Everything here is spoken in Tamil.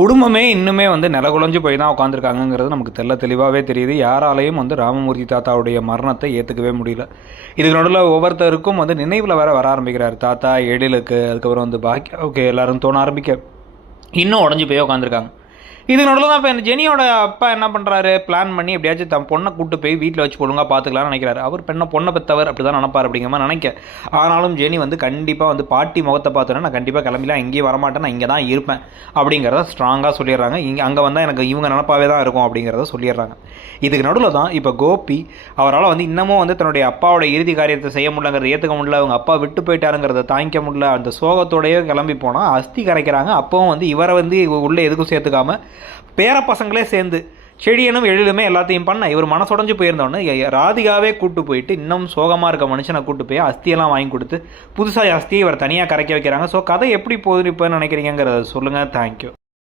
குடும்பமே இன்னுமே வந்து நிலகுலைஞ்சு போய் தான் உட்காந்துருக்காங்கங்கிறது நமக்கு தெளிவாகவே தெரியுது. யாராலையும் வந்து ராமமூர்த்தி தாத்தாவுடைய மரணத்தை ஏற்றுக்கவே முடியல. இதுக்கு நடுவில் ஒவ்வொருத்தருக்கும் வந்து நினைவில் வேற வர ஆரம்பிக்கிறார். தாத்தா, எழிலுக்கு, அதுக்கப்புறம் வந்து பாக்கியாவுக்கு எல்லாரும் தோண ஆரம்பிக்க இன்னும் உடஞ்சி போய் உட்காந்துருக்காங்க. இதுக்கு நடுவில் தான் இப்போ ஜெனியோட அப்பா என்ன பண்ணுறாரு, பிளான் பண்ணி எப்படியாச்சும் தன் பொண்ணை கூட்டு போய் வீட்டில் வச்சு ஒழுங்காக பார்த்துக்கலாம்னு நினைக்கிறாரு. அவர் பொண்ணை பெற்றவர் அப்படி தான் நினைப்பார் அப்படிங்கிற மாதிரி நினைக்க. ஆனாலும் ஜெனி வந்து கண்டிப்பாக வந்து பாட்டி முகத்தை பார்த்தோன்னா நான் கண்டிப்பாக கிளம்பிலாம் எங்கேயும் வரமாட்டேன், நான் இங்கே தான் இருப்பேன் அப்படிங்கிறத ஸ்ட்ராங்காக சொல்லிடுறாங்க. அங்கே வந்தால் எனக்கு இவங்க நினப்பாவே தான் இருக்கும் அப்படிங்கிறத சொல்லிடுறாங்க. இதுக்கு நடுவில் தான் இப்போ கோபி அவரால் வந்து இன்னமும் வந்து தன்னுடைய அப்பாவோட இறுதி காரியத்தை செய்ய முடியலங்கிறத ஏற்றுக்க முடியல, அவங்க அப்பா விட்டு போயிட்டாருங்கிறத தாங்கிக்க முடியல, அந்த சோகத்தோடையே கிளம்பி போனால் அஸ்தி கரைக்கிறாங்க. அப்பவும் வந்து இவரை வந்து உள்ளே எதுக்கும் சேர்த்துக்காம பேர பசங்களே சேர்ந்து செடியனும் எழிலுமே எல்லாத்தையும் பண்ண இவர் மனசுடைஞ்சு போயிருந்தோன்னு ராதிகாவே கூட்டு போயிட்டு இன்னும் சோகமாக இருக்க மனுஷனை கூட்டு போய் அஸ்தியெல்லாம் வாங்கி கொடுத்து புதுசாக அஸ்தியை இவர் தனியாக கரைக்க வைக்கிறாங்க. ஸோ கதை எப்படி போகுது இப்போ நினைக்கிறீங்கிறத சொல்லுங்கள். தேங்க்யூ.